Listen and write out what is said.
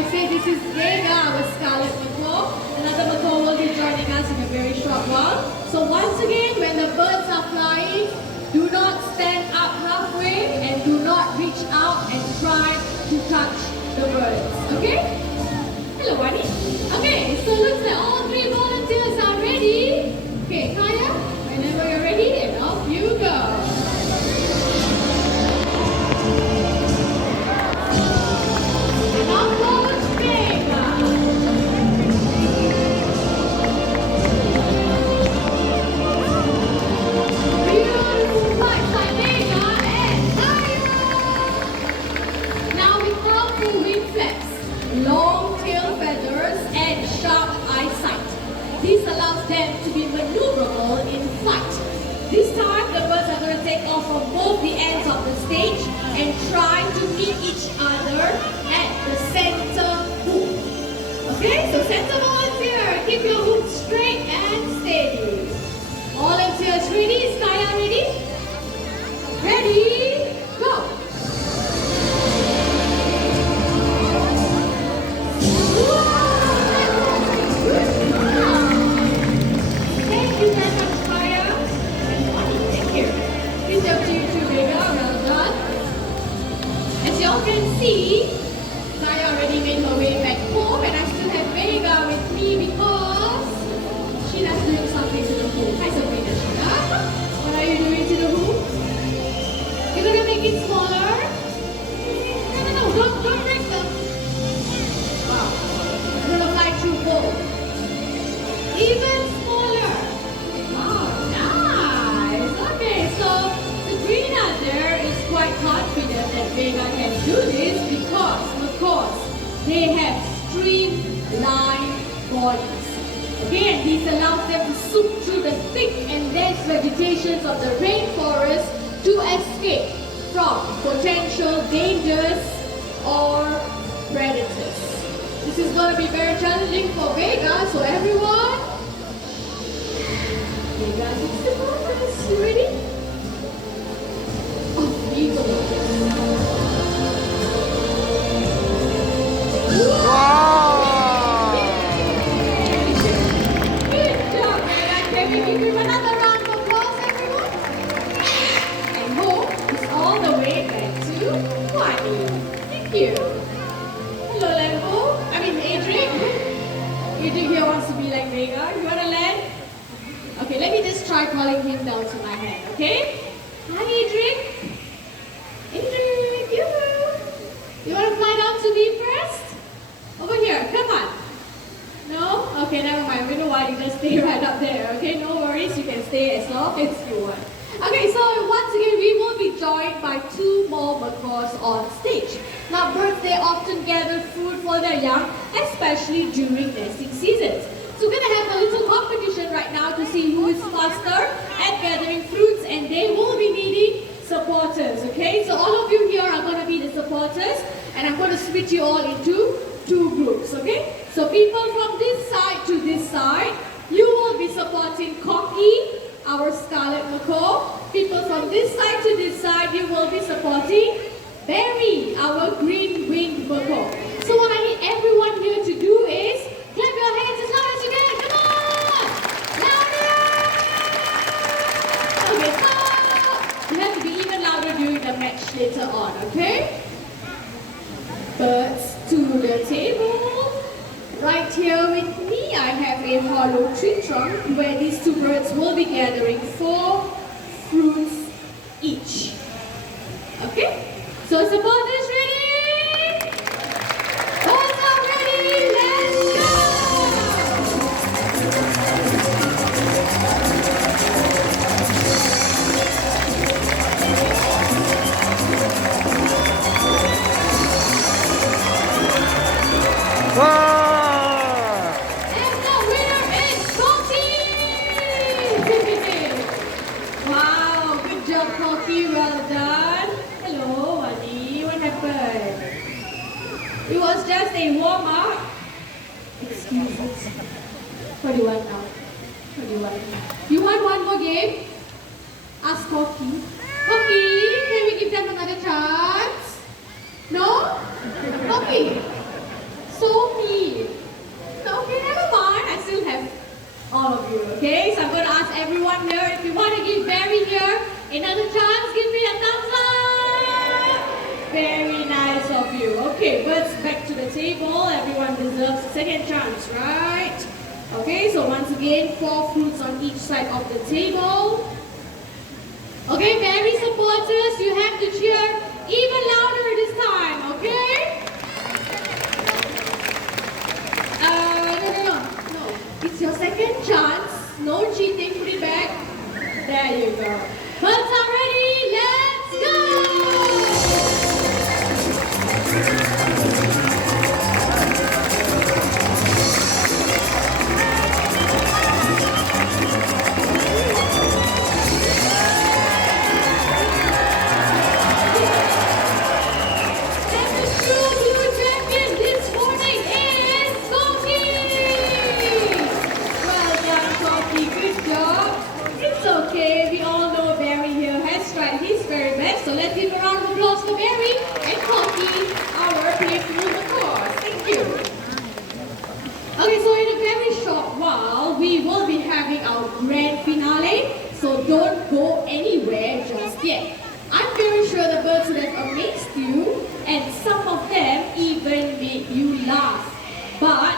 I say this is Vega, our scarlet macaw. Another macaw will be joining us in a very short while. So once again, when the birds are flying, do not stand up halfway and do not reach out and try to touch the birds. Okay? Hello, Wani. Okay, so looks like all three volunteers are ready. Okay, Kaya, whenever you're ready, and off you go. And off goes Vega. Beautiful flight by Vega and Kaya. Now with powerful wing flaps, long tail feathers, and sharp eyesight. This allows them to be maneuverable in flight. This time, the birds are going to take off from both the ends of the stage and try to meet each other at the center hoop. Okay, so center volunteer, keep your hoop straight and steady. Volunteers ready? Is Kaya ready? Ready? Go! Thank you very much, Kaya. And Bonnie, thank you. Good job to you too, Vega. Well done. As you all can see, Kaya already made her way back home, and I still have Vega with me because Sheena's doing something to the hoop. Hi, Sabrina, Sheena. What are you doing to the hoop? You're gonna make it smaller? No, don't break them. Wow. I'm gonna fly through both. Even smaller. Wow, nice. Okay, so Sabrina there is quite confident that Vega can do this because, of course, they have streamlined bodies. Okay, and this allows them to zoom through the thick and dense vegetations of the rainforest to escape from potential dangers or predators. This is going to be very challenging for Vega, so everyone, Vega needs to focus. You ready? Off you go. Good job, Vega. Can we give him another round of applause, everyone? And hope is all the way back to Wani. Thank you. Hello, Lembo. Adric. Adric here wants to be like Vega. You want to land? Okay, let me just try calling him down to my hand, okay? Hi, Adric. Adric, you want to fly down to me first? Over here, come on. No? Okay, never mind. We know why you just stay right up there, okay? No worries, you can stay as long as you want. Okay, so once again, we will be joined by two more macaws on stage. Now, birds, they often gather food for their young, especially during nesting seasons. So we're going to have a little competition right now to see who is faster at gathering fruits, and they will be needing supporters, okay? So all of you here are going to be the supporters, and I'm going to split you all into two groups, okay? So people from this side to this side, you will be supporting Cocky, our scarlet macaw. People from this side to this side, you will be supporting Berry, our green-winged macaw. So what I need everyone here to do is clap your hands as loud as you can. Come on! Louder! Okay, stop! You have to be even louder during the match later on, okay? Birds to the table. Right here with me, I have a hollow tree trunk where these two birds will be gathering 4 fruits each. Okay? So supporters ready? Birds are ready, let's go! And the winner is Cocky! Wow, good job, Cocky, well done. Hello, Wani, what happened? It was just a warm-up. Excuse me. What do you want now? What do you want? You want one more game? Ask Cocky. Cocky, can we give them another chance? No? Cocky. Okay, so I'm going to ask everyone here, if you want to give Barry here another chance, give me a thumbs up. Very nice of you. Okay, birds back to the table. Everyone deserves a second chance, right? Okay, so once again, 4 fruits on each side of the table. Okay, Barry supporters, you have to cheer even louder this time, okay? No. It's your second chance. No cheating, put it back. There you go. Birds are ready, let's go! Okay, we all know Barry here has tried his very best, so let's give a round of applause for Barry and Coffee, our playful course. Thank you. Okay, so in a very short while, we will be having our grand finale, so don't go anywhere just yet. I'm very sure the birds would have amazed you, and some of them even make you laugh. But